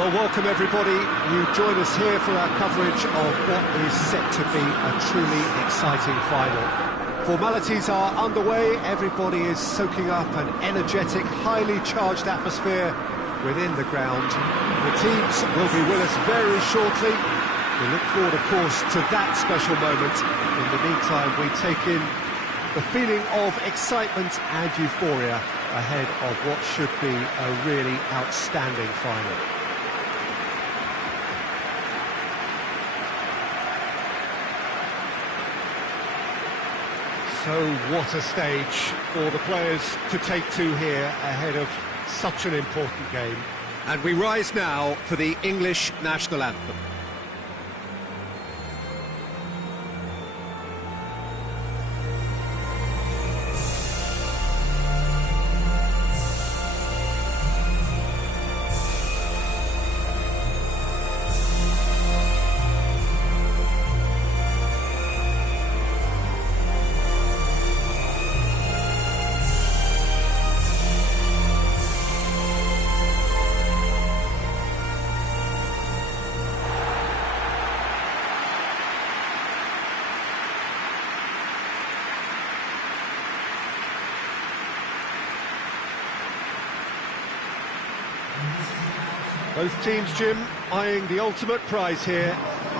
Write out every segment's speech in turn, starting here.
Well, welcome everybody. You join us here for our coverage of what is set to be a truly exciting final. Formalities are underway, everybody is soaking up an energetic, highly charged atmosphere within the ground. The teams will be with us very shortly. We look forward, of course, to that special moment. In the meantime, we take in the feeling of excitement and euphoria ahead of what should be a really outstanding final. So what a stage for the players to take to here ahead of such an important game. And we rise now for the English national anthem. Both teams, Jim, eyeing the ultimate prize here,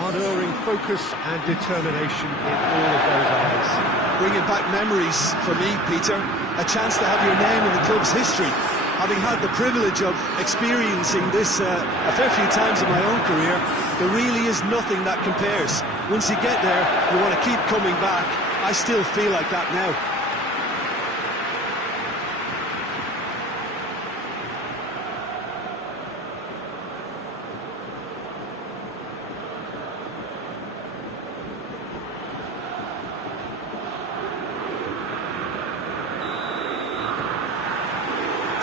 unerring focus and determination in all of those eyes. Bringing back memories for me, Peter. A chance to have your name in the club's history. Having had the privilege of experiencing this a fair few times in my own career, there really is nothing that compares. Once you get there, you want to keep coming back. I still feel like that now.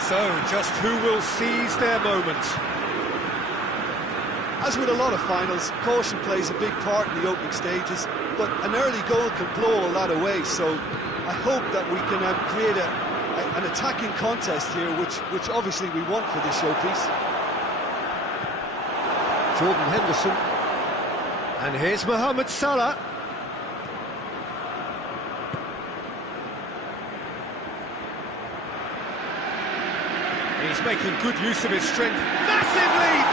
So, just who will seize their moment? As with a lot of finals, caution plays a big part in the opening stages, but an early goal can blow all that away, so I hope that we can create an attacking contest here, which obviously we want for this showpiece. Jordan Henderson. And here's Mohamed Salah. He's making good use of his strength. Massive leap!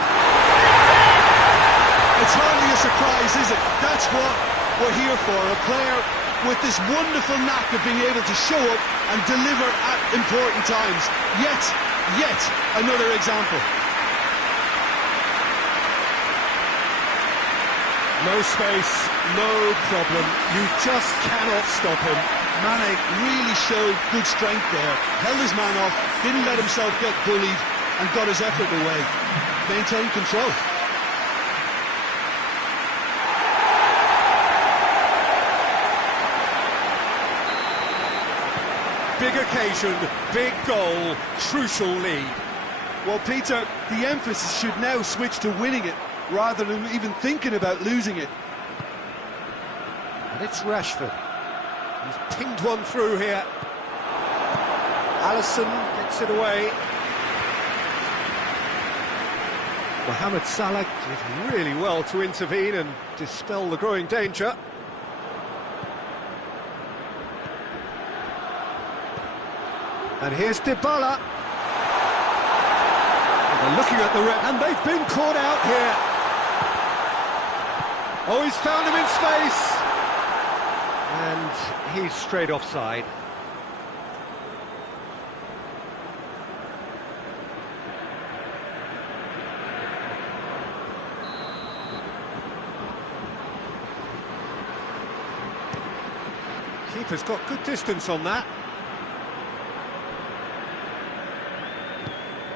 It's hardly a surprise, is it? That's what we're here for. A player with this wonderful knack of being able to show up and deliver at important times. Yet another example. No space, no problem. You just cannot stop him. Mane really showed good strength there. Held his man off, didn't let himself get bullied, and got his effort away. Maintained control. Big occasion, big goal, crucial lead. Well, Peter, the emphasis should now switch to winning it, rather than even thinking about losing it. And it's Rashford. He's pinged one through here. Alisson gets it away. Mohamed Salah did really well to intervene and dispel the growing danger. And here's Dybala. They're looking at the ref, and they've been caught out here. Oh, he's found him in space. And he's straight offside. Keeper's got good distance on that.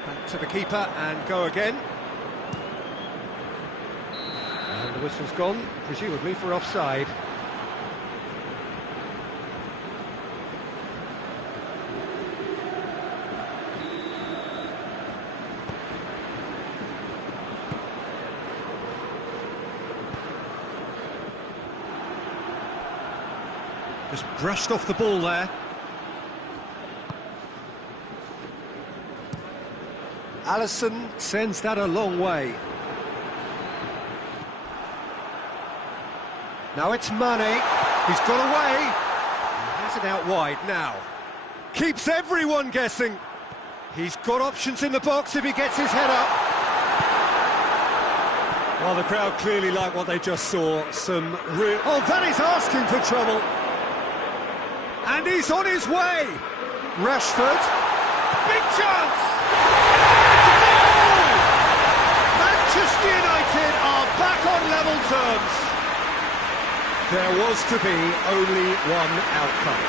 Back to the keeper and go again. And the whistle's gone, presumably for offside. Just brushed off the ball there. Alisson sends that a long way. Now it's Mane. He's got away. He has it out wide now. Keeps everyone guessing. He's got options in the box if he gets his head up. Well, the crowd clearly like what they just saw. Some real... Oh, that is asking for trouble. And he's on his way. Rashford. Big chance! It's a goal! Manchester United are back on level terms. There was to be only one outcome.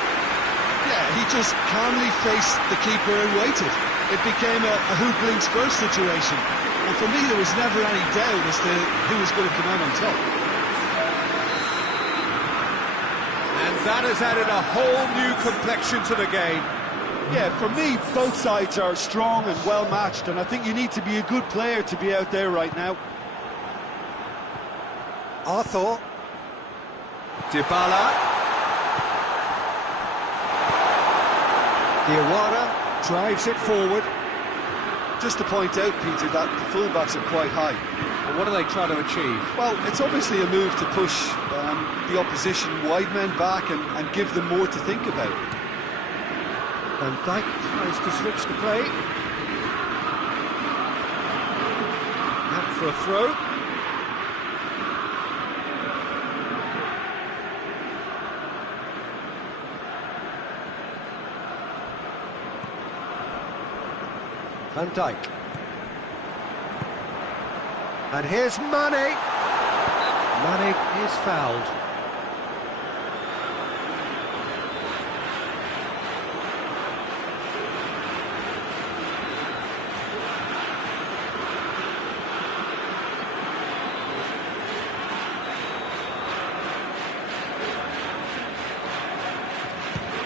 Yeah, he just calmly faced the keeper and waited. It became a who blinks first situation. And for me, there was never any doubt as to who was going to come out on top. And that has added a whole new complexion to the game. Yeah, for me, both sides are strong and well matched, and I think you need to be a good player to be out there right now. Arthur. Dybala. Diawara drives it forward. Just to point out, Peter, that the fullbacks are quite high. And what are they trying to achieve? Well, it's obviously a move to push the opposition wide men back and give them more to think about. Van Dijk tries to switch the play. Out for a throw. Van Dijk. And here's Mane. Mane is fouled.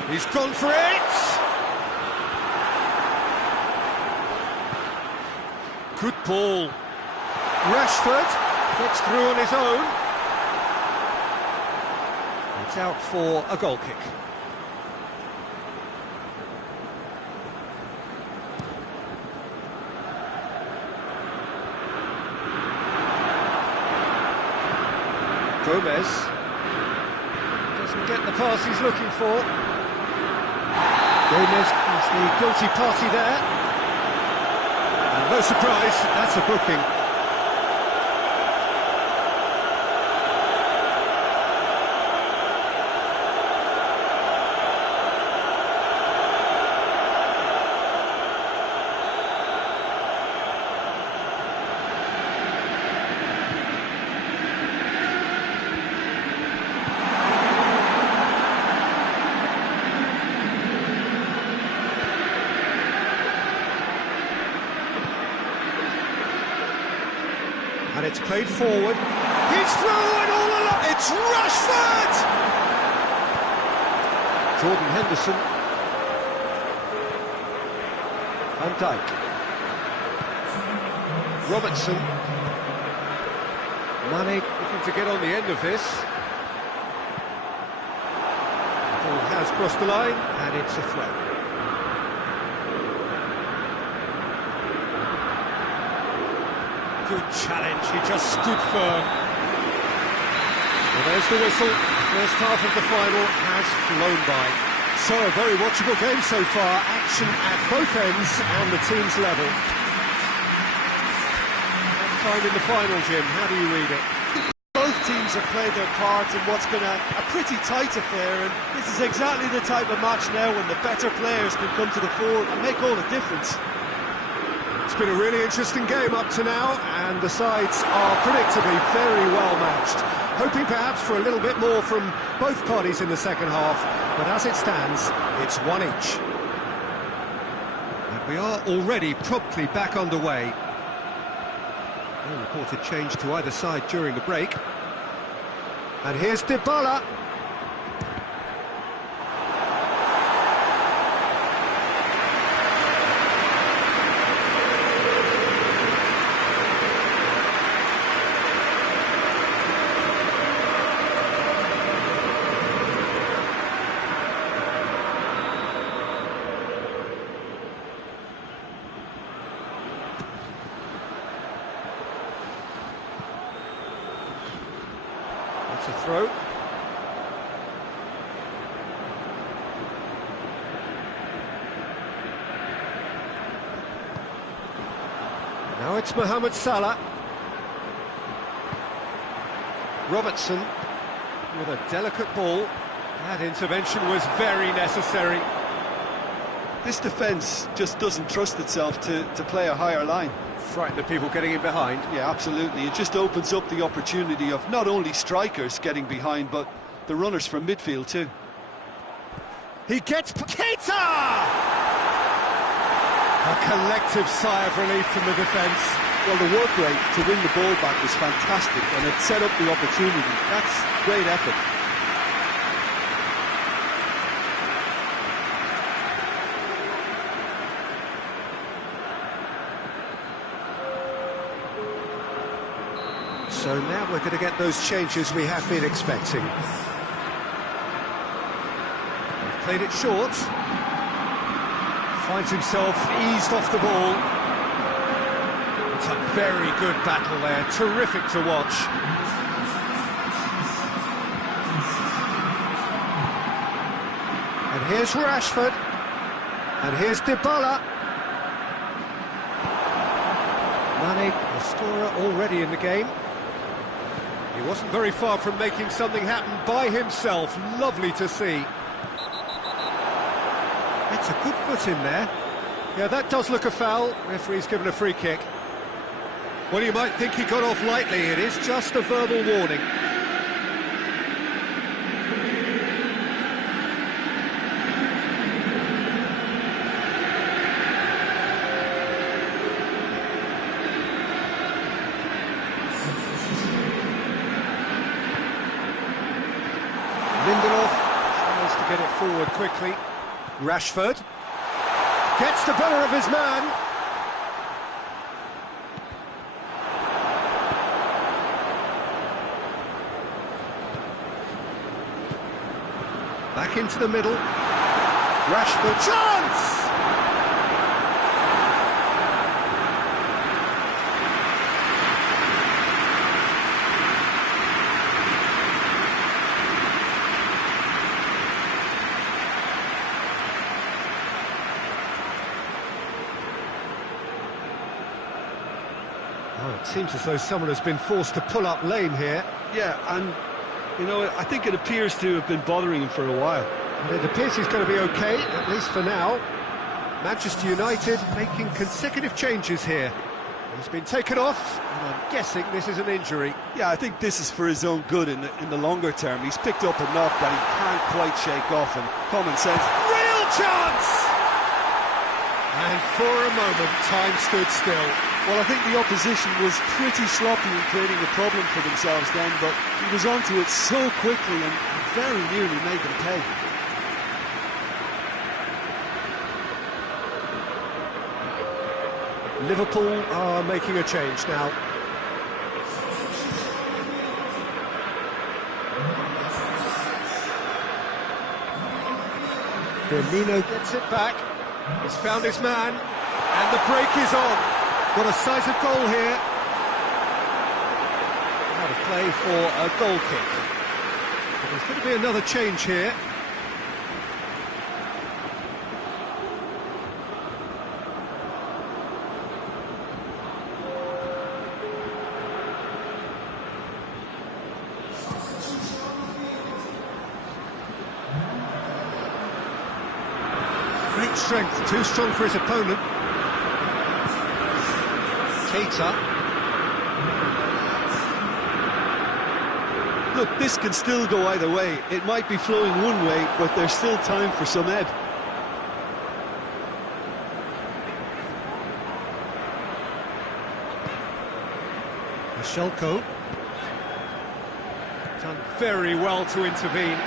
He's gone for it! Good ball. Rashford gets through on his own. It's out for a goal kick. Gomez doesn't get the pass he's looking for. Gomez is the guilty party there. And no surprise, that's a booking. And it's played forward. He's through and all along. It's Rashford! Jordan Henderson. Van Dijk. Robertson. Mane looking to get on the end of this. The ball has crossed the line and it's a throw. Good challenge, he just stood firm. Well, there's the whistle. The first half of the final has flown by. So, a very watchable game so far. Action at both ends and the teams level. Half time in the final, Jim. How do you read it? Both teams have played their part in what's been a pretty tight affair, and this is exactly the type of match now when the better players can come to the fore and make all the difference. It's been a really interesting game up to now, and the sides are predictably very well matched. Hoping perhaps for a little bit more from both parties in the second half, but as it stands, it's one each. And we are already promptly back underway. No reported change to either side during the break. And here's Dybala. It's a throw. Now it's Mohamed Salah. Robertson with a delicate ball. That intervention was very necessary. This defence just doesn't trust itself to play a higher line. Frighten the people getting in behind. Yeah, absolutely. It just opens up the opportunity of not only strikers getting behind, but the runners from midfield too. He gets Keita! A collective sigh of relief from the defence. Well, the work rate to win the ball back was fantastic, and it set up the opportunity. That's great effort. So now we're going to get those changes we have been expecting. They've played it short. Finds himself eased off the ball. It's a very good battle there, terrific to watch. And here's Rashford. And here's Dybala. Mane, the scorer already in the game. He wasn't very far from making something happen by himself. Lovely to see. It's a good foot in there. Yeah, that does look a foul. Referee's given a free kick. Well, you might think he got off lightly. It is just a verbal warning. Lindelof tries to get it forward quickly. Rashford gets the better of his man. Back into the middle. Rashford, chance! Oh, it seems as though someone has been forced to pull up lame here. Yeah, and, you know, I think it appears to have been bothering him for a while. And it appears he's going to be okay, at least for now. Manchester United making consecutive changes here. He's been taken off, and I'm guessing this is an injury. Yeah, I think this is for his own good in the longer term. He's picked up a knock that he can't quite shake off, and common sense. Real chance! And for a moment, time stood still. Well, I think the opposition was pretty sloppy in creating a problem for themselves then, but he was onto it so quickly and very nearly made them pay. Liverpool are making a change now. Firmino gets it back. He's found his man, and the break is on. What a size of goal here. Out of play for a goal kick. But there's going to be another change here. Great strength, too strong for his opponent. Keita. Look, this can still go either way. It might be flowing one way, but there's still time for some ebb. Shelko. Done very well to intervene.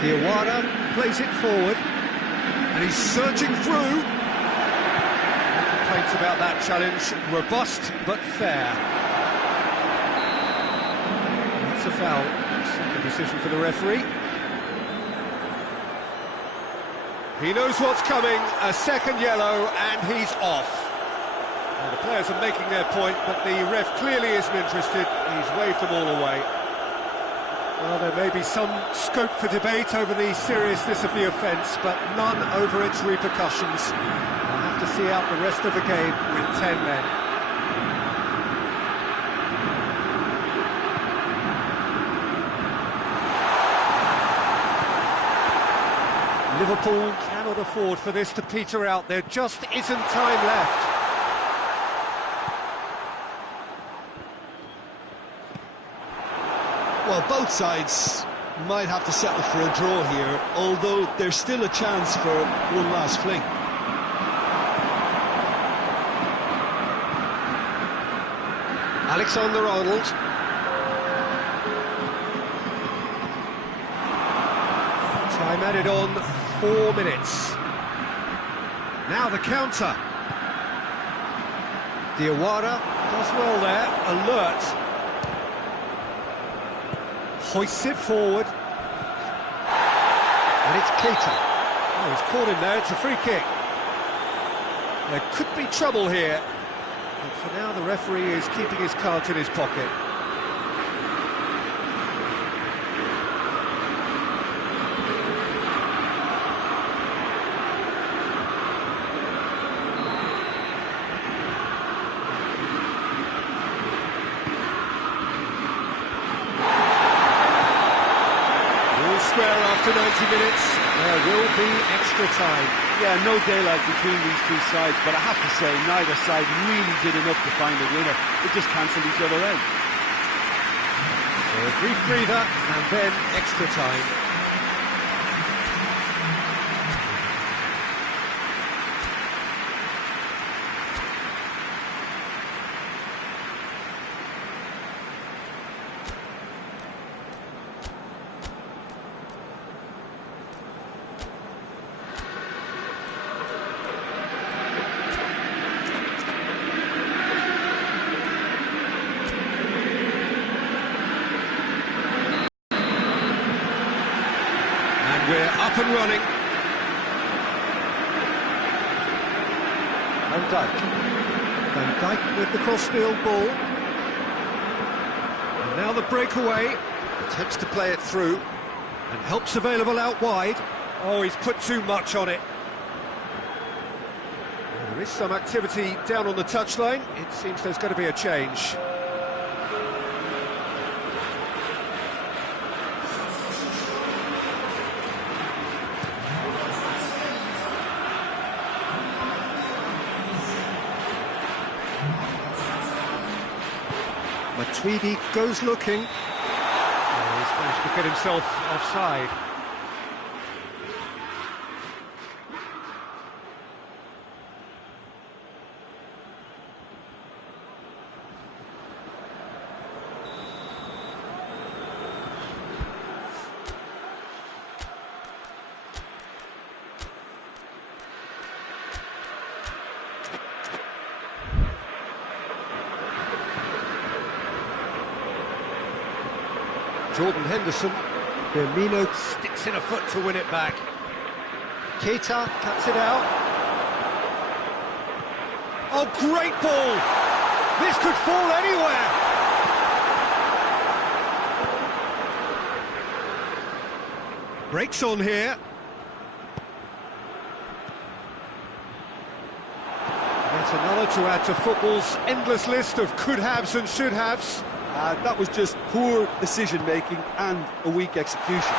Diawara plays it forward, and he's surging through. No complaints about that challenge. Robust, but fair. That's a foul. Second decision for the referee. He knows what's coming. A second yellow, and he's off. Well, the players are making their point, but the ref clearly isn't interested. He's waved them all away. Well, there may be some scope for debate over the seriousness of the offence, but none over its repercussions. We'll have to see out the rest of the game with 10 men. Liverpool cannot afford for this to peter out. There just isn't time left. Well, both sides might have to settle for a draw here, although there's still a chance for one last fling. Alexander-Arnold. Time added on, 4 minutes. Now the counter. Diawara does well there, alert. Hoists it forward. And it's Keita. Oh, he's caught him there, it's a free kick. There could be trouble here. But for now, the referee is keeping his cards in his pocket. Square after 90 minutes, there will be extra time. Yeah, no daylight between these two sides, but I have to say, neither side really did enough to find a winner. It just cancelled each other out. So a brief breather, and then extra time. We're up and running. Van Dijk. Van Dijk with the crossfield ball. And now the breakaway. Attempts to play it through. And help's available out wide. Oh, he's put too much on it. Well, there is some activity down on the touchline. It seems there's going to be a change. Matuidi goes looking. Oh, he's managed to get himself offside. Jordan Henderson. Firmino sticks in a foot to win it back. Keita cuts it out. Oh, great ball! This could fall anywhere! Breaks on here. That's another to add to football's endless list of could-haves and should-haves. That was just poor decision-making and a weak execution.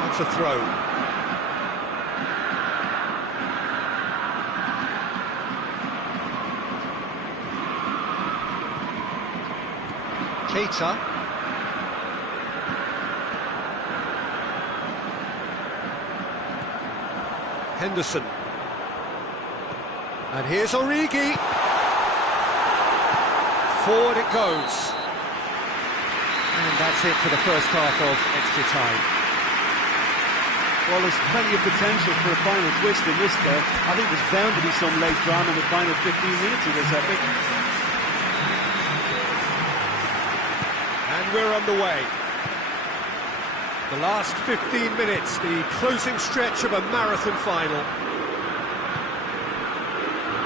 That's a throw. Keita. Henderson. And here's Origi. Forward it goes. And that's it for the first half of extra time. Well, there's plenty of potential for a final twist in this, though. I think there's bound to be some late drama in the final 15 minutes of this epic. And we're underway. The last 15 minutes, the closing stretch of a marathon final.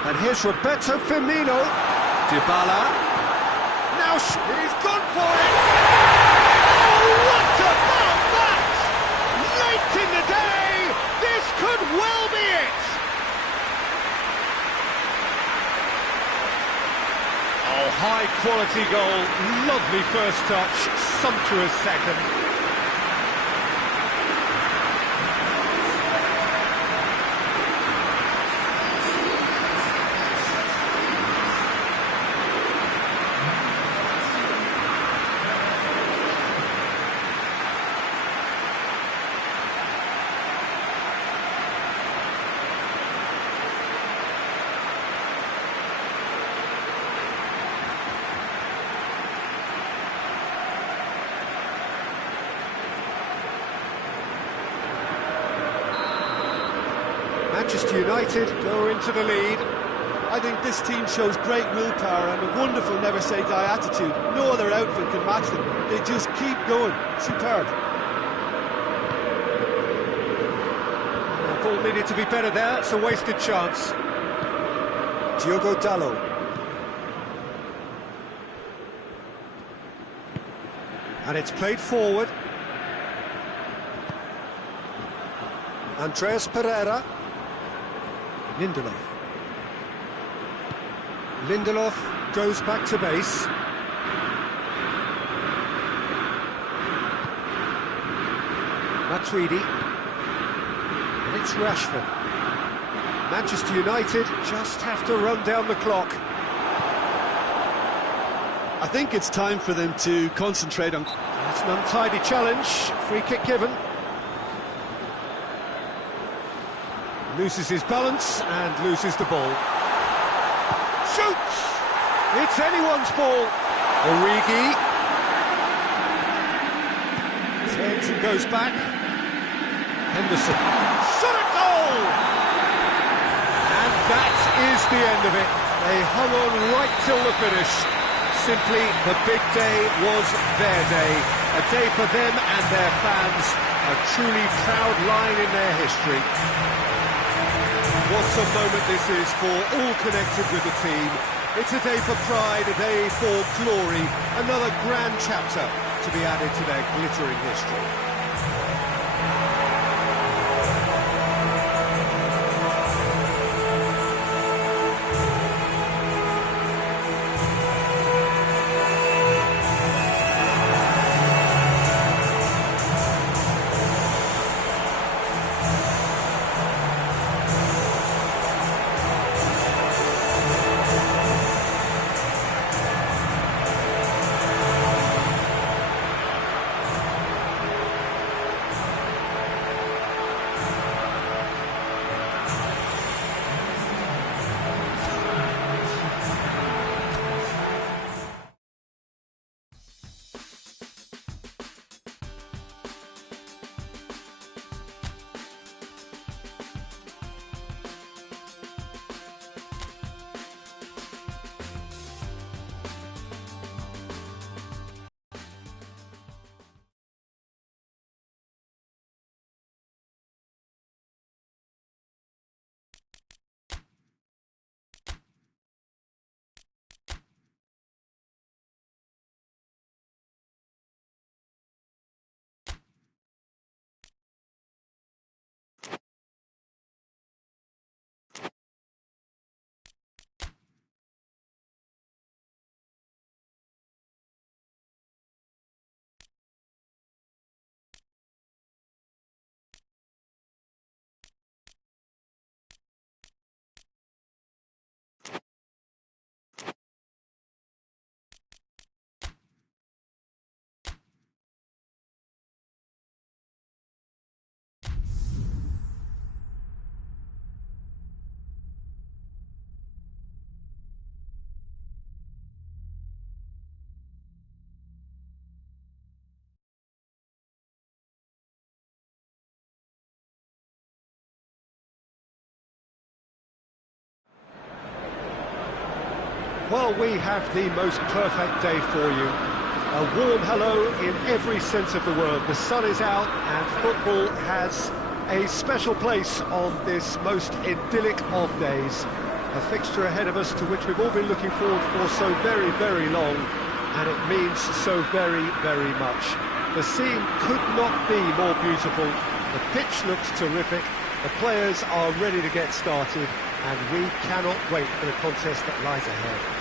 And here's Roberto Firmino. Dybala. Now he's gone for it! Oh, what about that? Late in the day, this could well be it! Oh, high quality goal, lovely first touch, sumptuous second. Manchester United go into the lead. I think this team shows great willpower and a wonderful never-say-die attitude. No other outfit can match them. They just keep going. Superb. The ball needed to be better there. It's a wasted chance. Diogo Dalot. And it's played forward. Andreas Pereira. Lindelof. Lindelof goes back to base. Matuidi. And it's Rashford. Manchester United just have to run down the clock. I think it's time for them to concentrate on... It's an untidy challenge. Free kick given. Loses his balance and loses the ball. Shoots! It's anyone's ball. Origi. Turns and goes back. Henderson. Shot at goal! And that is the end of it. They hung on right till the finish. Simply, the big day was their day. A day for them and their fans. A truly proud line in their history. What a moment this is for all connected with the team. It's a day for pride, a day for glory, another grand chapter to be added to their glittering history. Well, we have the most perfect day for you. A warm hello in every sense of the word. The sun is out and football has a special place on this most idyllic of days. A fixture ahead of us to which we've all been looking forward for so very, very long, and it means so very, very much. The scene could not be more beautiful. The pitch looks terrific. The players are ready to get started, and we cannot wait for the contest that lies ahead.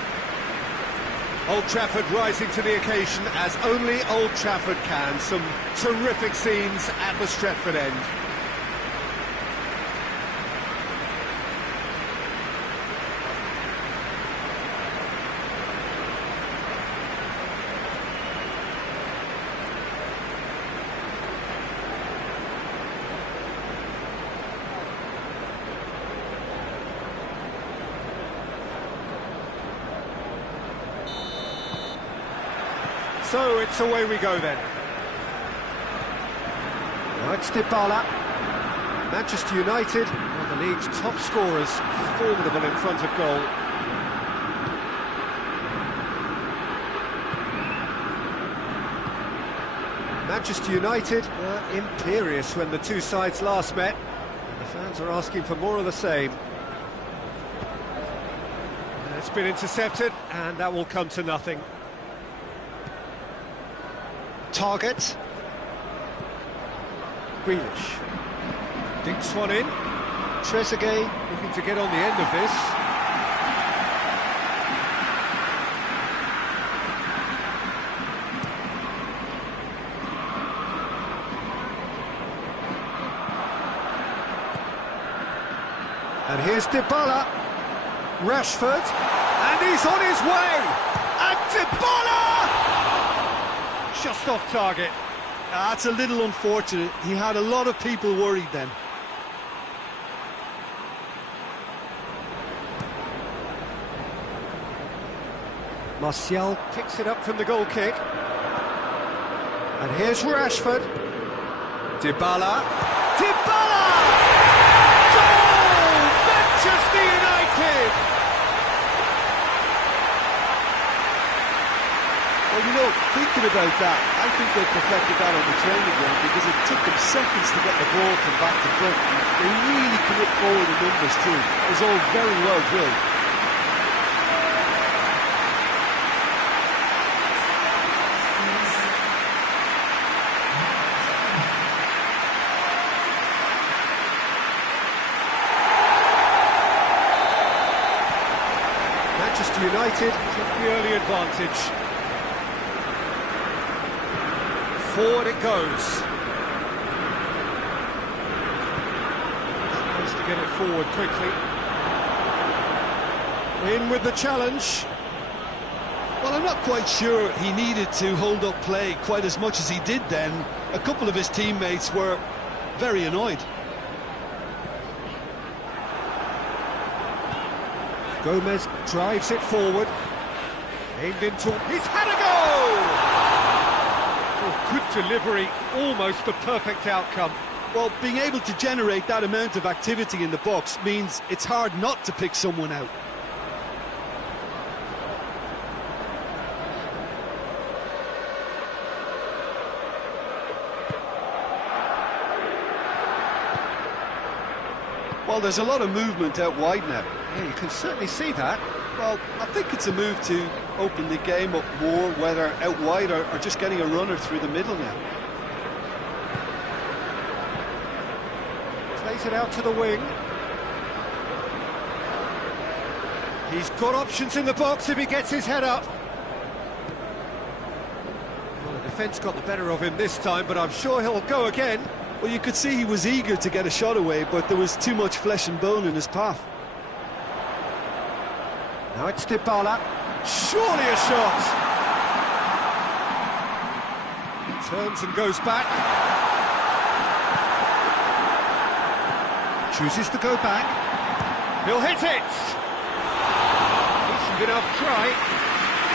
Old Trafford rising to the occasion as only Old Trafford can. Some terrific scenes at the Stretford end. So it's away we go then. Now it's Dybala. Manchester United, one of the league's top scorers, formidable in front of goal. Manchester United were imperious when the two sides last met. The fans are asking for more of the same. It's been intercepted, and that will come to nothing. Target. Grealish. Dinks one in. Trezeguet looking to get on the end of this. And here's Dybala. Rashford. And he's on his way. And Dybala! Just off target. That's a little unfortunate. He had a lot of people worried then. Martial picks it up from the goal kick. And here's Rashford. Dybala. Dybala! Goal! Manchester United! Well, you know, thinking about that, I think they perfected that on the training ground because it took them seconds to get the ball from back to front. They really commit forward in numbers too. It was all very well drilled. Manchester United took the early advantage. Forward it goes. Tries to get it forward quickly. In with the challenge. Well, I'm not quite sure he needed to hold up play quite as much as he did then. A couple of his teammates were very annoyed. Gomez drives it forward. Aimed into... He's had a goal! Oh, good delivery, almost the perfect outcome. Well, being able to generate that amount of activity in the box means it's hard not to pick someone out. Well, there's a lot of movement out wide now. Yeah, you can certainly see that. Well, I think it's a move to open the game up more, whether out wide or just getting a runner through the middle now. Plays it out to the wing. He's got options in the box if he gets his head up. Well, the defence got the better of him this time, but I'm sure he'll go again. Well, you could see he was eager to get a shot away, but there was too much flesh and bone in his path. Now it's Dybala. Surely a shot. Turns and goes back. Chooses to go back. He'll hit it. Decent enough try.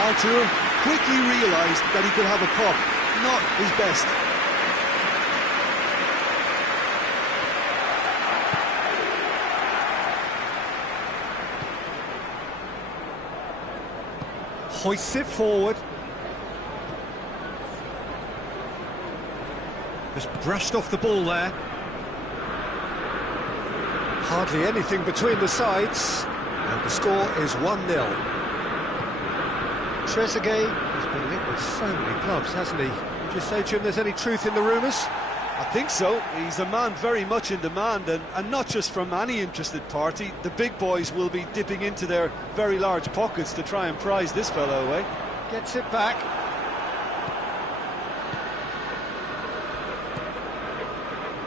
Artur quickly realised that he could have a pop. Not his best. Hoists it forward. Just brushed off the ball there. Hardly anything between the sides, and the score is 1-0. Trezeguet has been linked with so many clubs, hasn't he? Would you say, Jim, there's any truth in the rumours? I think so. He's a man very much in demand, and not just from any interested party. The big boys will be dipping into their very large pockets to try and prize this fellow away. Gets it back.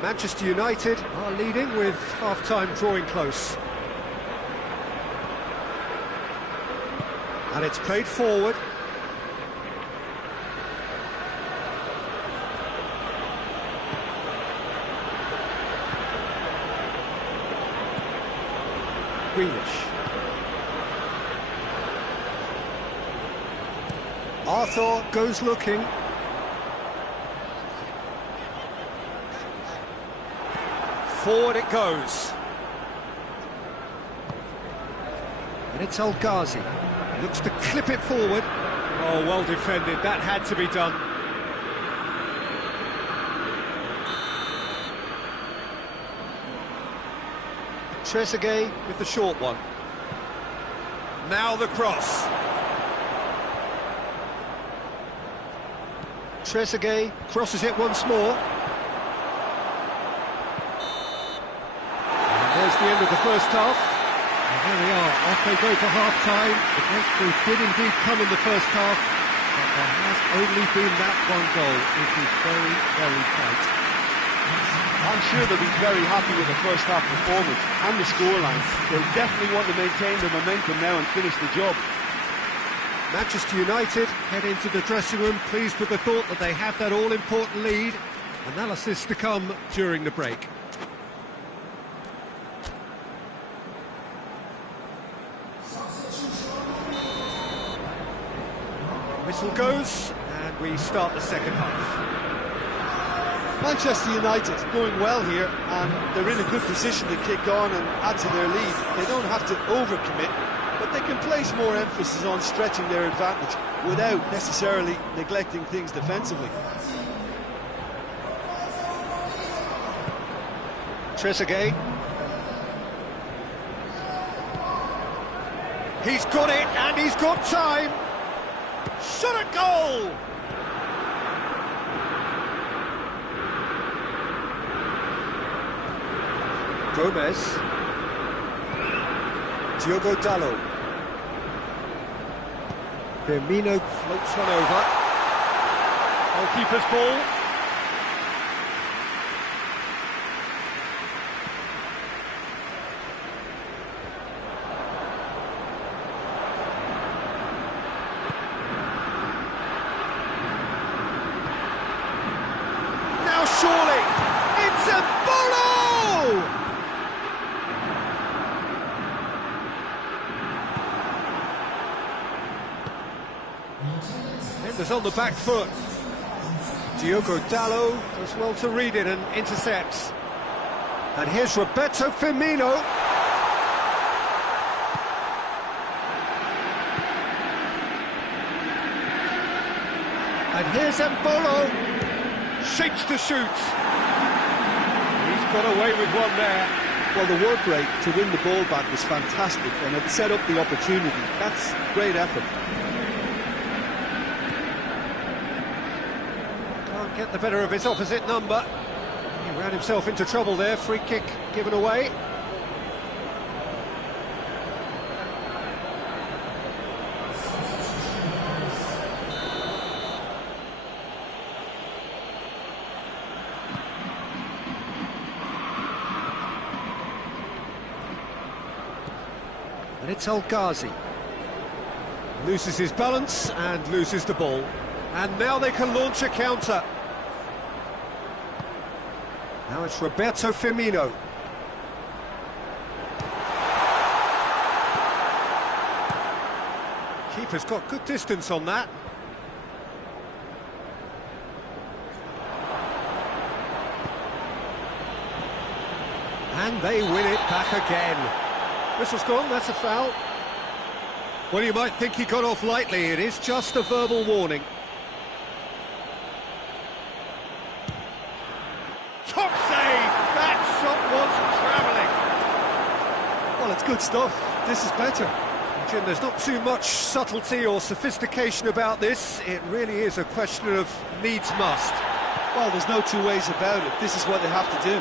Manchester United are leading with half-time drawing close. And it's played forward. Grealish. Arthur goes looking. Forward it goes. And it's El Ghazi. Looks to clip it forward. Oh, well defended. That had to be done. Trezeguet with the short one. Now the cross. Trezeguet crosses it once more. And there's the end of the first half. And here we are, off they go for half-time. The breakthrough did indeed come in the first half, but there has only been that one goal. It is very, very tight. I'm sure they'll be very happy with the first half performance and the scoreline. They'll definitely want to maintain the momentum now and finish the job. Manchester United head into the dressing room pleased with the thought that they have that all-important lead. Analysis to come during the break. Whistle goes, and we start the second half. Manchester United going well here, and they're in a good position to kick on and add to their lead. They don't have to overcommit, but they can place more emphasis on stretching their advantage without necessarily neglecting things defensively. Trezeguet. He's got it, and he's got time. Shot at goal! Gomez. Diogo Dalot. Firmino floats one over. Goalkeeper's ball. Now surely, it's a bolo! Defenders on the back foot. Diogo Dalot does well to read it and intercepts. And here's Roberto Firmino. And here's Mbolo. Shapes to shoot. He's got away with one there. Well, the work rate to win the ball back was fantastic, and it set up the opportunity. That's great effort. Can't get the better of his opposite number. He ran himself into trouble there. Free kick given away. And it's El Ghazi. Loses his balance and loses the ball. And now they can launch a counter. Now it's Roberto Firmino. Keeper's got good distance on that. And they win it back again. Whistle's gone, that's a foul. Well, you might think he got off lightly. It is just a verbal warning. Well, it's good stuff. This is better. Jim, there's not too much subtlety or sophistication about this. It really is a question of needs must. Well, there's no two ways about it. This is what they have to do.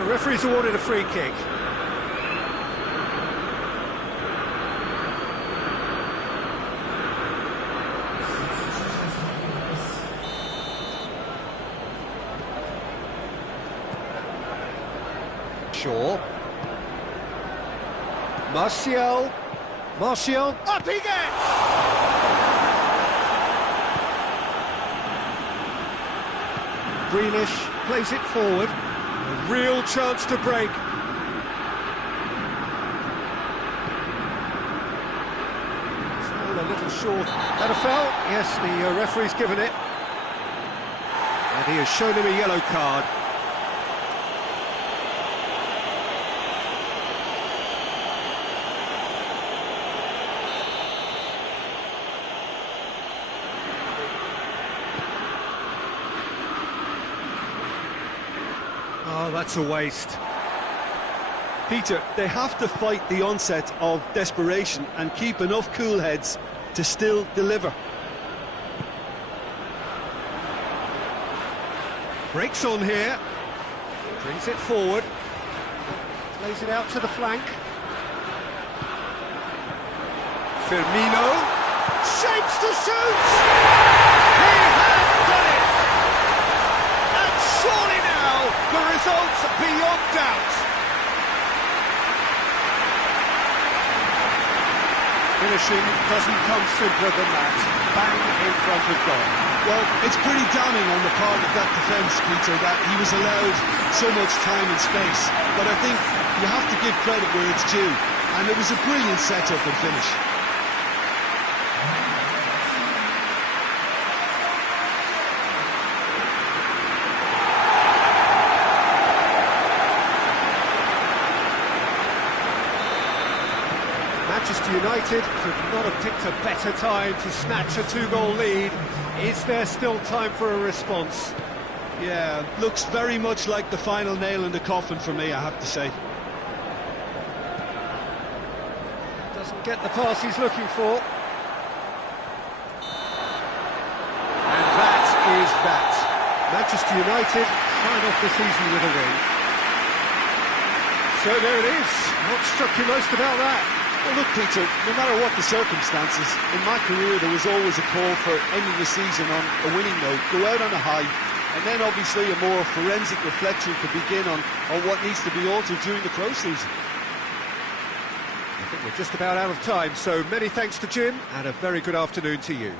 The referee's awarded a free kick. Shaw. Martial, up he gets! Greenish plays it forward. A real chance to break. Still a little short. That a foul? Yes, the referee's given it. And he has shown him a yellow card. Oh, that's a waste. Peter, they have to fight the onset of desperation and keep enough cool heads to still deliver. Breaks on here. Brings it forward. Plays it out to the flank. Firmino. Shapes to shoot! He has done it! And surely now, the result's beyond doubt. Finishing doesn't come simpler than that. Bang in front of goal. Well, it's pretty damning on the part of that defence, Peter, that he was allowed so much time and space. But I think you have to give credit where it's due. And it was a brilliant setup and finish. Manchester United could not have picked a better time to snatch a two-goal lead. Is there still time for a response? Yeah, looks very much like the final nail in the coffin for me, I have to say. Doesn't get the pass he's looking for. And that is that. Manchester United sign off the season with a win. So there it is. What struck you most about that? Well, look, Peter, no matter what the circumstances, in my career there was always a call for ending the season on a winning note, go out on a high, and then obviously a more forensic reflection could begin on what needs to be altered during the pro season. I think we're just about out of time, so many thanks to Jim, and a very good afternoon to you.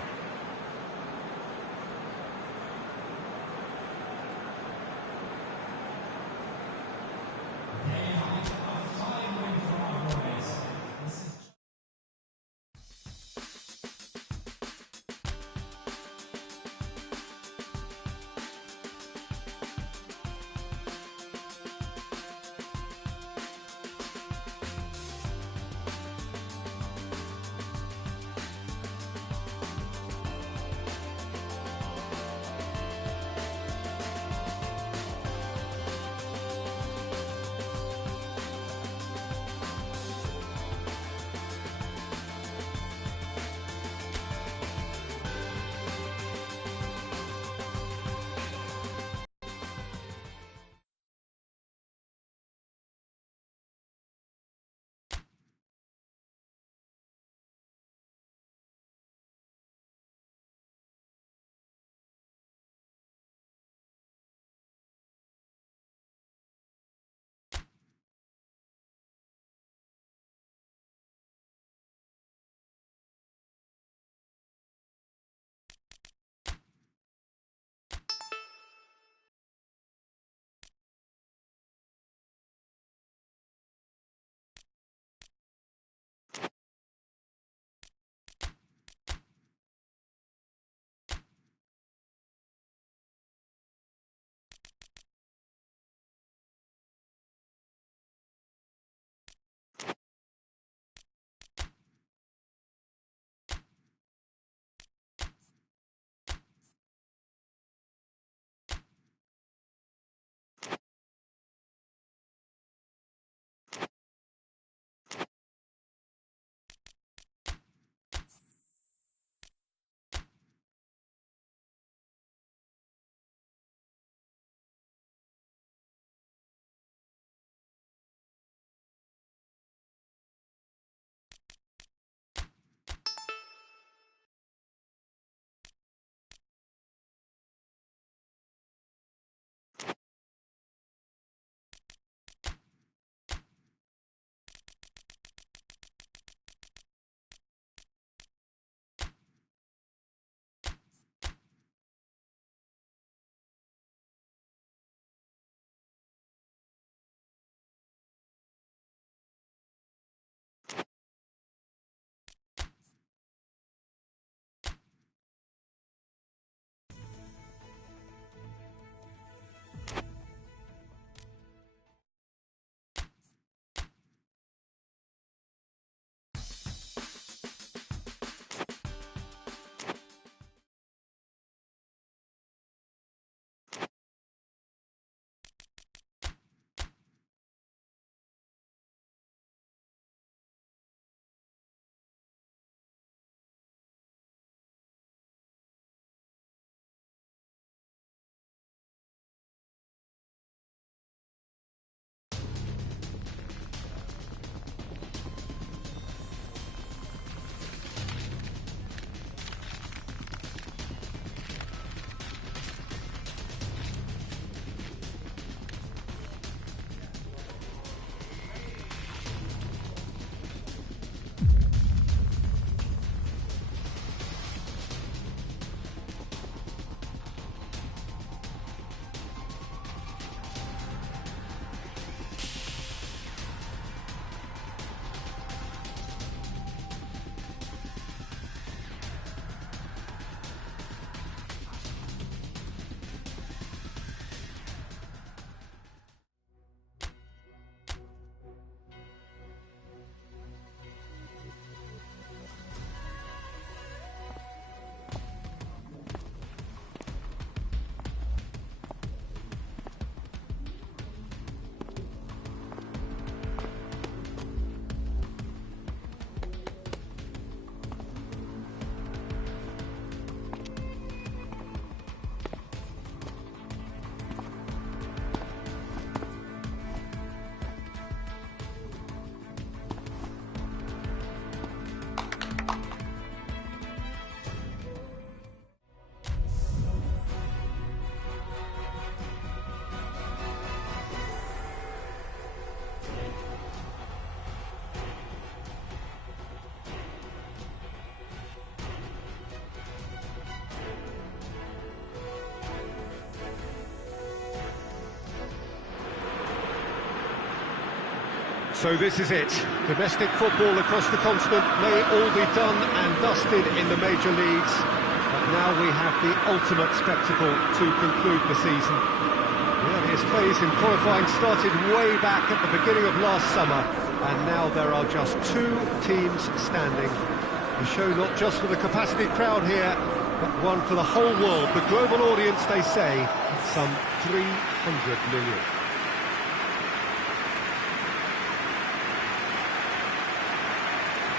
So this is it. Domestic football across the continent may all be done and dusted in the major leagues, but now we have the ultimate spectacle to conclude the season. The earliest phase in qualifying started way back at the beginning of last summer, and now there are just 2 teams standing. A show not just for the capacity crowd here, but one for the whole world. The global audience, they say, some 300 million.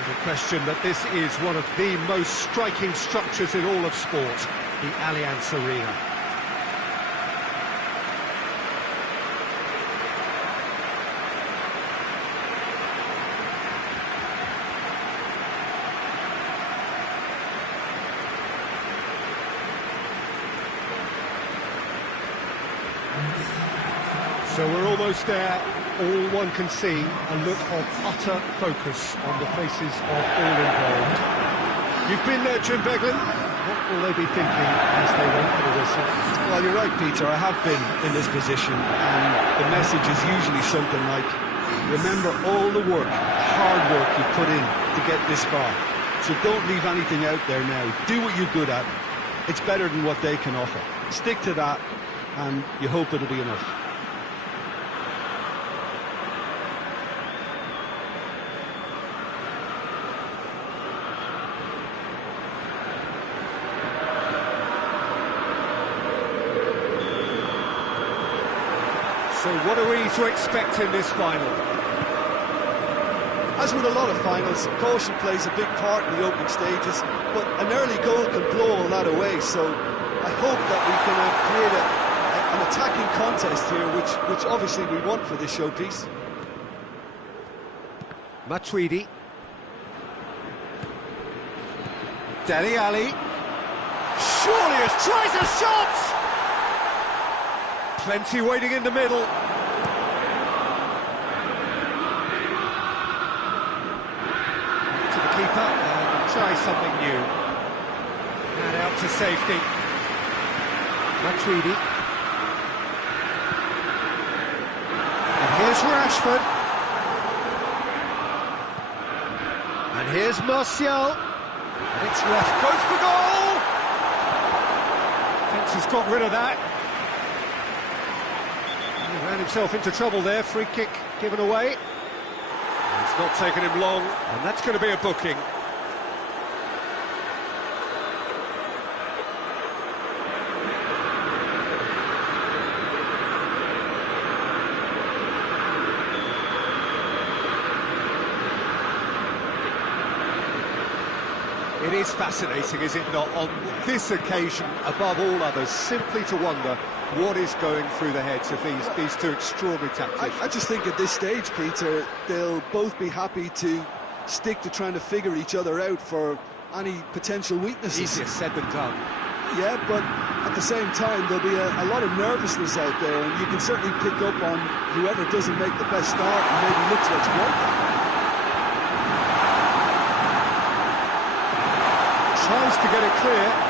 There's a question that this is one of the most striking structures in all of sport, the Allianz Arena. So we're almost there. All one can see, a look of utter focus on the faces of all involved. You've been there, Jim Beglin. What will they be thinking as they wait for the whistle? Well, you're right, Peter. I have been in this position, and the message is usually something like, remember all the work, hard work you've put in to get this far. So don't leave anything out there now. Do what you're good at. It's better than what they can offer. Stick to that, and you hope it'll be enough. So what are we to expect in this final? As with a lot of finals, caution plays a big part in the opening stages, but an early goal can blow all that away, so I hope that we can create an attacking contest here, which obviously we want for this showpiece. Matuidi. Dele Alli. Surely tries a shot! Plenty waiting in the middle. To the keeper and try something new. And out to safety. Matuidi. And here's Rashford. And here's Martial. And it's left. Goes for goal! Fence has got rid of that. He ran himself into trouble there, free kick given away. It's not taken him long, and that's going to be a booking. It is fascinating, is it not, on this occasion, above all others, simply to wonder what is going through the heads of these 2 extraordinary tacticians. I just think at this stage, Peter, they'll both be happy to stick to trying to figure each other out for any potential weaknesses. Easier said than done. Yeah, but at the same time, there'll be a lot of nervousness out there, and you can certainly pick up on whoever doesn't make the best start and maybe look to exploit that. Tries to get it clear.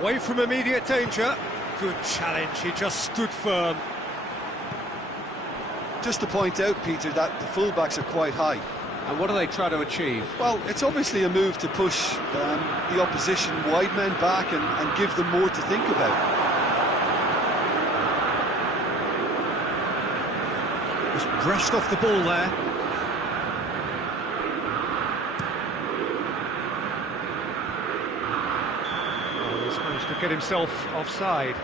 Away from immediate danger. Good challenge, he just stood firm. Just to point out, Peter, that the fullbacks are quite high. And what do they try to achieve? Well, it's obviously a move to push the opposition wide men back and give them more to think about. Just brushed off the ball there. To get himself offside.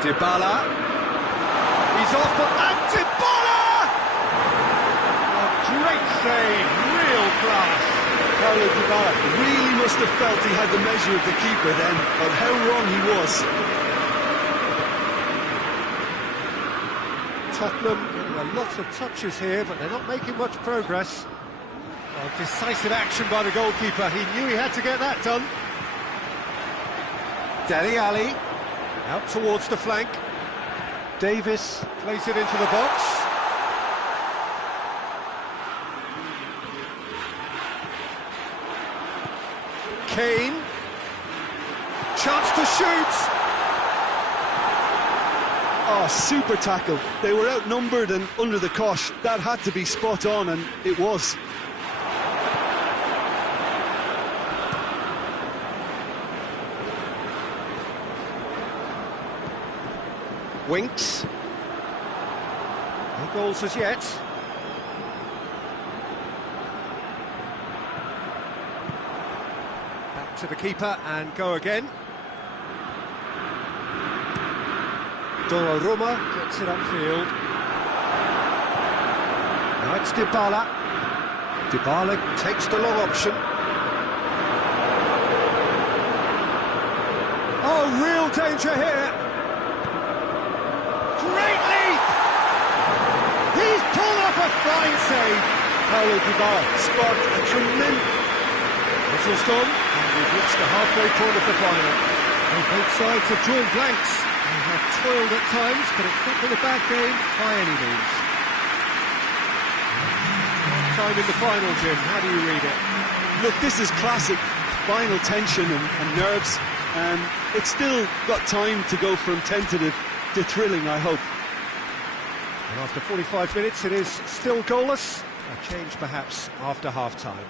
Dybala. He's off and Dybala! A great save, real class. Paulo Dybala really must have felt he had the measure of the keeper then, but how wrong he was. Tottenham getting a lot of touches here, but they're not making much progress. Well, decisive action by the goalkeeper. He knew he had to get that done. Dele Alli out towards the flank. Davis plays it into the box. Kane. Chance to shoot. Oh, super tackle. They were outnumbered and under the cosh. That had to be spot on, and it was. Winks. No goals as yet. Back to the keeper and go again. Donnarumma gets it upfield. Now it's Dybala. Dybala takes the long option. Oh, real danger here. Great leap! He's pulled off a fine save. Paulo Dybala sparked a tremendous... Whistle's gone, and we've reached the halfway point of the final. Well, both sides have drawn blanks. They have toiled at times, but it's not been a bad game by any means. Time in the final, Jim. How do you read it? Look, this is classic final tension and nerves, and it's still got time to go from tentative to thrilling, I hope. And after 45 minutes, it is still goalless. A change, perhaps, after half-time.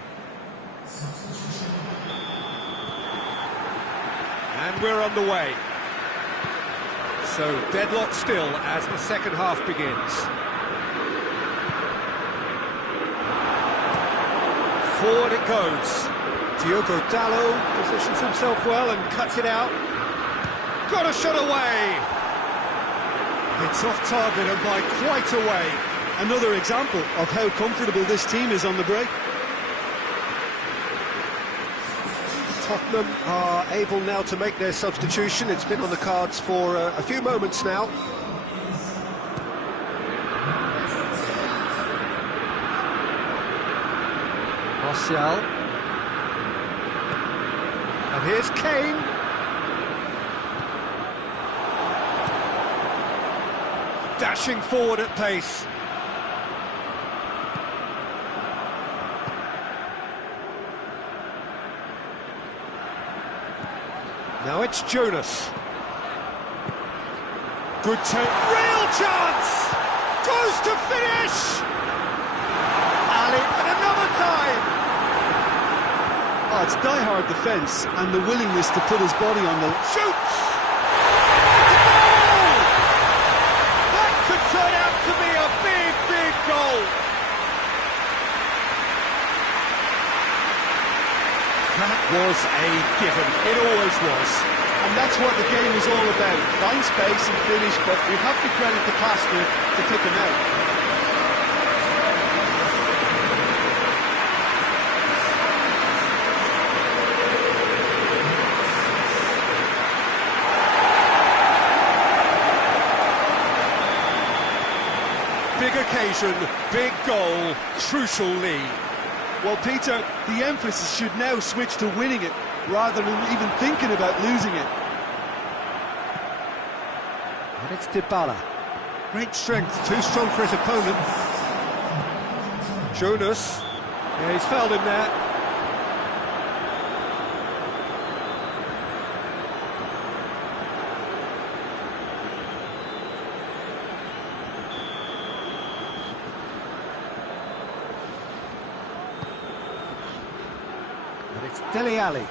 And we're underway. So, deadlock still as the second half begins. Forward it goes. Diogo Dalot positions himself well and cuts it out. Got a shot away! It's off target and by quite a way. Another example of how comfortable this team is on the break. Tottenham are able now to make their substitution. It's been on the cards for a few moments now. Martial. And here's Kane. Dashing forward at pace. Now it's Jonas. Good take. Real chance! Goes to finish! Ali, and another time! Oh, it's die-hard defence and the willingness to put his body on the... Shoots! It's a goal! That could turn out to be a big, big goal! That was a given. It always was. And that's what the game is all about. Find space and finish, but we have to credit the passer to pick him out. Big occasion, big goal, crucial lead. Well, Peter, the emphasis should now switch to winning it, rather than even thinking about losing it. And it's Dybala. Great strength, too strong for his opponent. Jonas. Yeah, he's fouled him there. It's Dele Alli.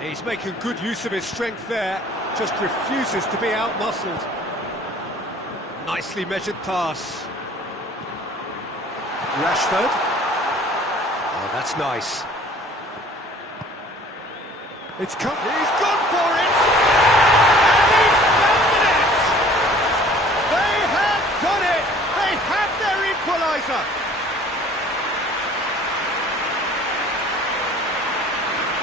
He's making good use of his strength there, just refuses to be out-muscled. Nicely measured pass. Rashford. Oh, that's nice. He's gone for it! And he's found the net! They have done it! They have their equaliser!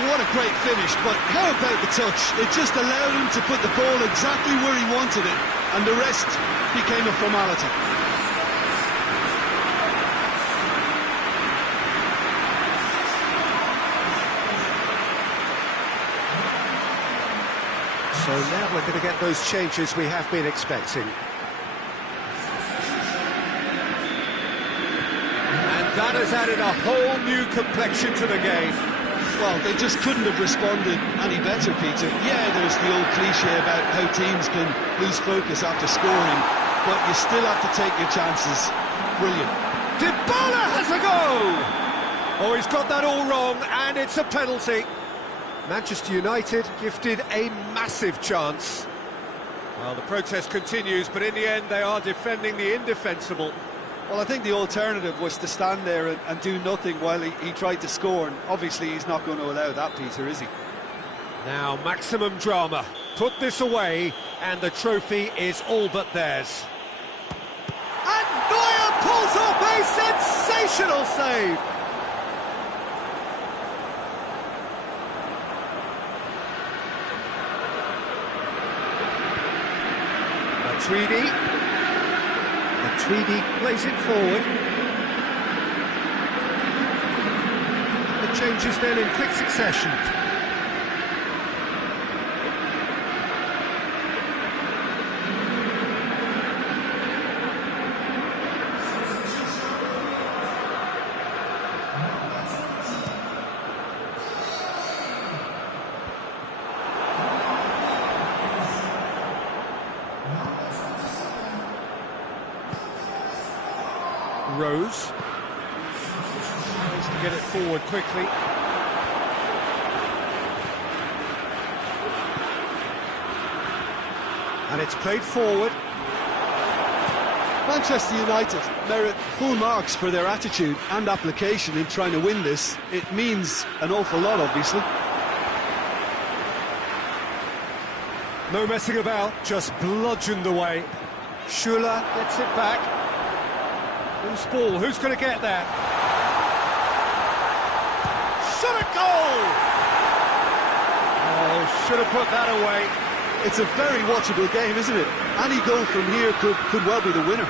What a great finish, but how about the touch? It just allowed him to put the ball exactly where he wanted it, and the rest became a formality. So now we're going to get those changes we have been expecting. And that has added a whole new complexion to the game. Well, they just couldn't have responded any better, Peter. Yeah, there's the old cliche about how teams can lose focus after scoring, but you still have to take your chances. Brilliant. Dybala has a go! Oh, he's got that all wrong, and it's a penalty. Manchester United gifted a massive chance. Well, the protest continues, but in the end they are defending the indefensible. Well, I think the alternative was to stand there and do nothing while he tried to score, and obviously he's not going to allow that, Peter, is he? Now, maximum drama. Put this away, and the trophy is all but theirs. And Neuer pulls off a sensational save! Matuidi plays it forward. The changes then in quick succession. Rose tries to get it forward quickly. And it's played forward. Manchester United merit full marks for their attitude and application in trying to win this. It means an awful lot, obviously. No messing about, just bludgeoned away. Schüller gets it back. Loose ball, who's going to get that? Shot a goal! Oh, should have put that away. It's a very watchable game, isn't it? Any goal from here could well be the winner.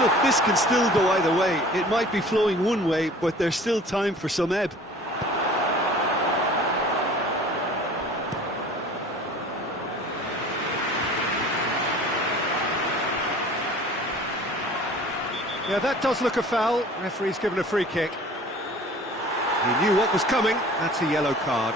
Look, this can still go either way. It might be flowing one way, but there's still time for some ebb. Yeah, that does look a foul. Referee's given a free kick. He knew what was coming. That's a yellow card.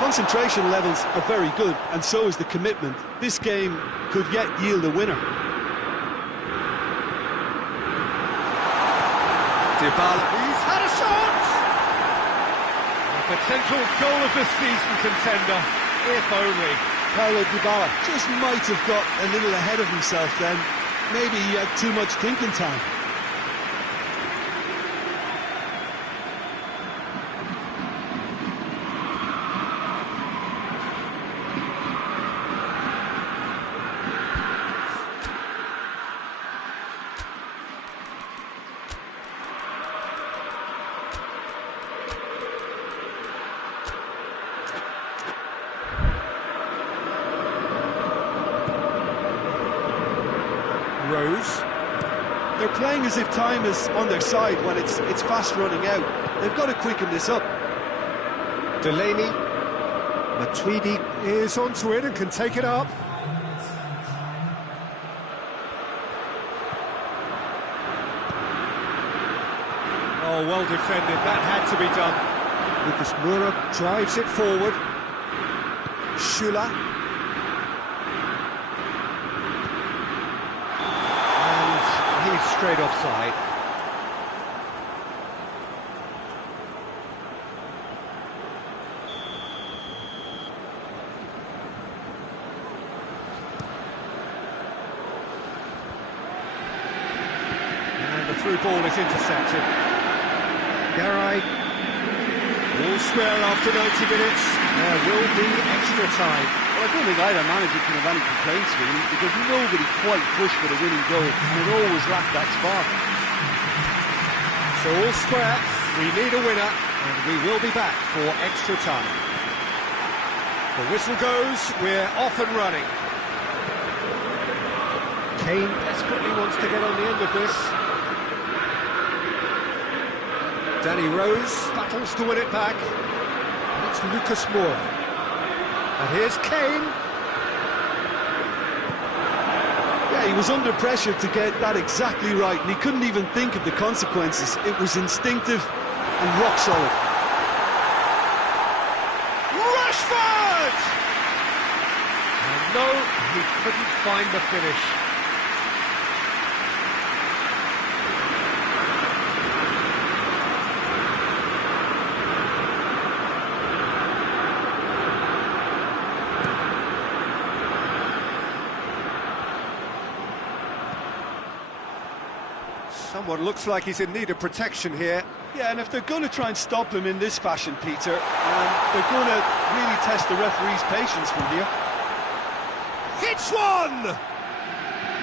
Concentration levels are very good, and so is the commitment. This game could yet yield a winner. Dybala, he's had a shot! A potential goal of the season contender, if only. Paulo Dybala just might have got a little ahead of himself then. Maybe he had too much thinking time. Rose. They're playing as if time is on their side when it's fast running out. They've got to quicken this up. Delaney. Matuidi is onto it and can take it up. Oh, well defended, that had to be done. Lucas Moura drives it forward. Schüller. And he's straight offside. Through ball is intercepted. Garay. All square after 90 minutes. There will be extra time. Well, I don't think either manager can have any complaints really, because nobody quite pushed for the winning goal, and it always lacked that spark. So all square, we need a winner, and we will be back for extra time. The whistle goes, we're off and running. Kane desperately wants to get on the end of this. Danny Rose battles to win it back. And it's Lucas Moura. And here's Kane. Yeah, he was under pressure to get that exactly right, and he couldn't even think of the consequences. It was instinctive and rock solid. Rashford! And no, he couldn't find the finish. Someone looks like he's in need of protection here. Yeah, and if they're going to try and stop him in this fashion, Peter, they're going to really test the referee's patience from here. Hits one!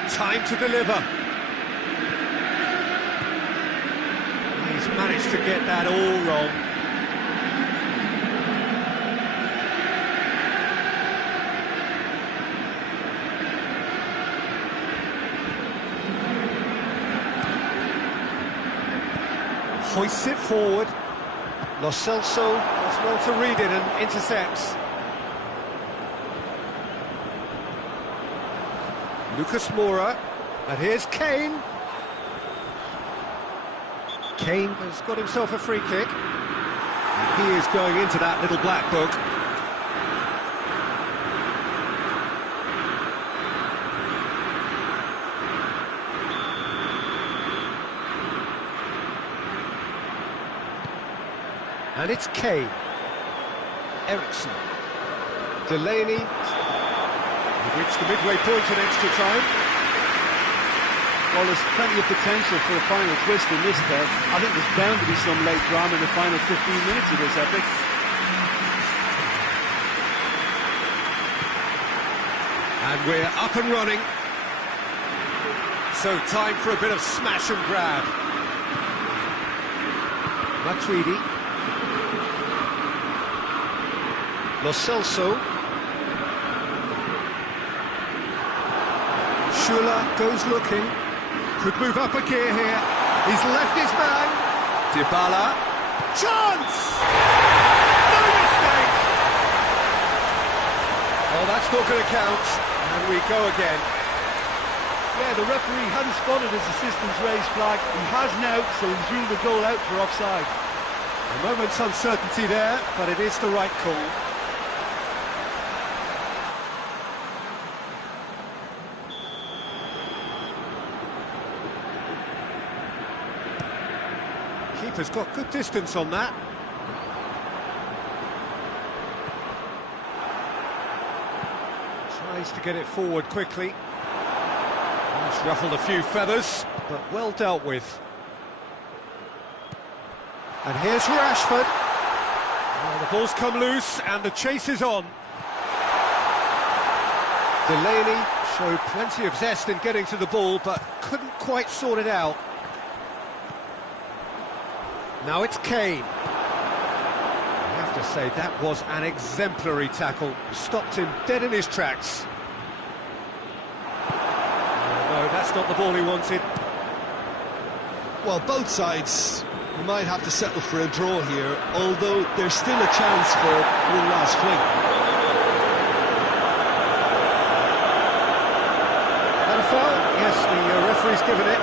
Time to deliver. He's managed to get that all wrong. Hoists it forward. Lo Celso does well to read it and intercepts. Lucas Moura, and here's Kane. Kane has got himself a free kick. He is going into that little black book. And it's Kane. Eriksson. Delaney. We've reached the midway point in extra time. Well, there's plenty of potential for a final twist in this test. I think there's bound to be some late drama in the final 15 minutes of this epic. And we're up and running. So time for a bit of smash and grab. Matuidi. Lo Celso. Schüller goes looking. Could move up a gear here. He's left his man. Dybala. Chance! No mistake! Oh, that's not going to count. And we go again. Yeah, the referee hadn't spotted his assistant's raised flag. He has now, so he's ruled the goal out for offside. A moment's uncertainty there, but it is the right call. Keeper's got good distance on that. Tries to get it forward quickly. He's ruffled a few feathers, but well dealt with. And here's Rashford. Well, the ball's come loose and the chase is on. Delaney showed plenty of zest in getting to the ball, but couldn't quite sort it out. Now it's Kane. I have to say, that was an exemplary tackle. Stopped him dead in his tracks. Oh, no, that's not the ball he wanted. Well, both sides might have to settle for a draw here, although there's still a chance for one last fling. That a foul? Yes, the referee's given it.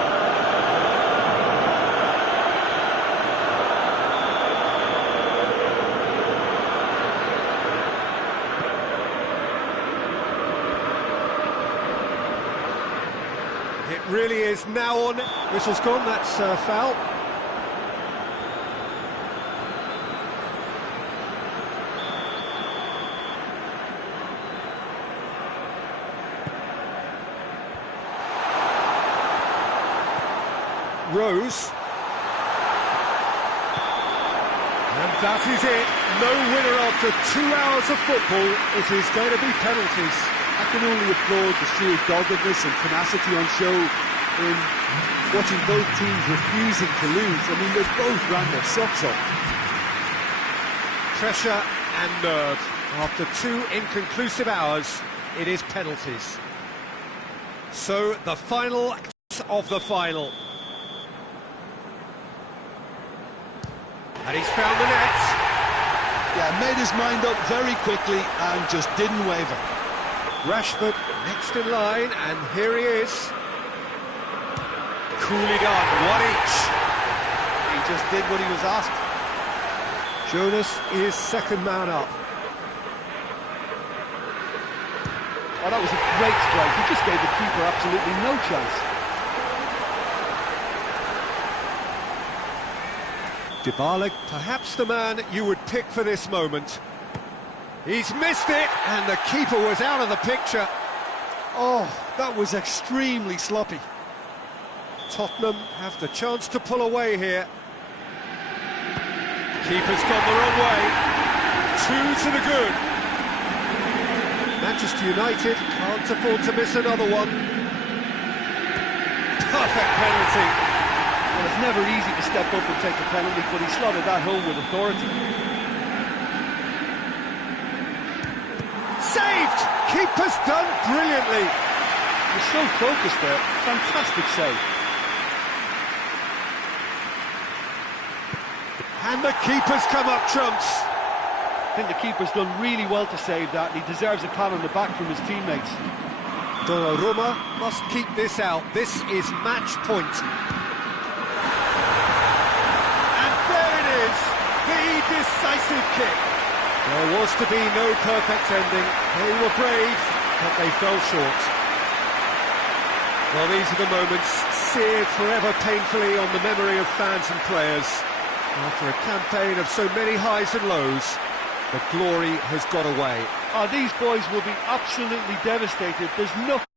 really is now on. Whistle's gone, that's foul. Rose. And that is it. No winner after 2 hours of football. It is going to be penalties. I can only applaud the sheer doggedness and tenacity on show in watching both teams refusing to lose. I mean, they both ran their socks off. Pressure and nerve. After 2 inconclusive hours, it is penalties. So, the final of the final. And he's found the net. Yeah, made his mind up very quickly and just didn't waver. Rashford next in line, and here he is. Coolly done, 1 each. He just did what he was asked. Jonas is second man up. Oh, that was a great strike. He just gave the keeper absolutely no chance. Dybala, perhaps the man you would pick for this moment. He's missed it, and the keeper was out of the picture. Oh, that was extremely sloppy. Tottenham have the chance to pull away here. Keeper's gone the wrong way. 2 to the good. Manchester United can't afford to miss another one. Perfect penalty. Well, it's never easy to step up and take a penalty, but he slotted that home with authority. Saved! Keeper's done brilliantly. He was so focused there. Fantastic save. And the keeper's come up trumps. I think the keeper's done really well to save that, and he deserves a pat on the back from his teammates. Donnarumma must keep this out. This is match point. The decisive kick. There was to be no perfect ending. They were brave, but they fell short. Well, these are the moments seared forever painfully on the memory of fans and players. After a campaign of so many highs and lows, the glory has got away. Oh, these boys will be absolutely devastated. There's nothing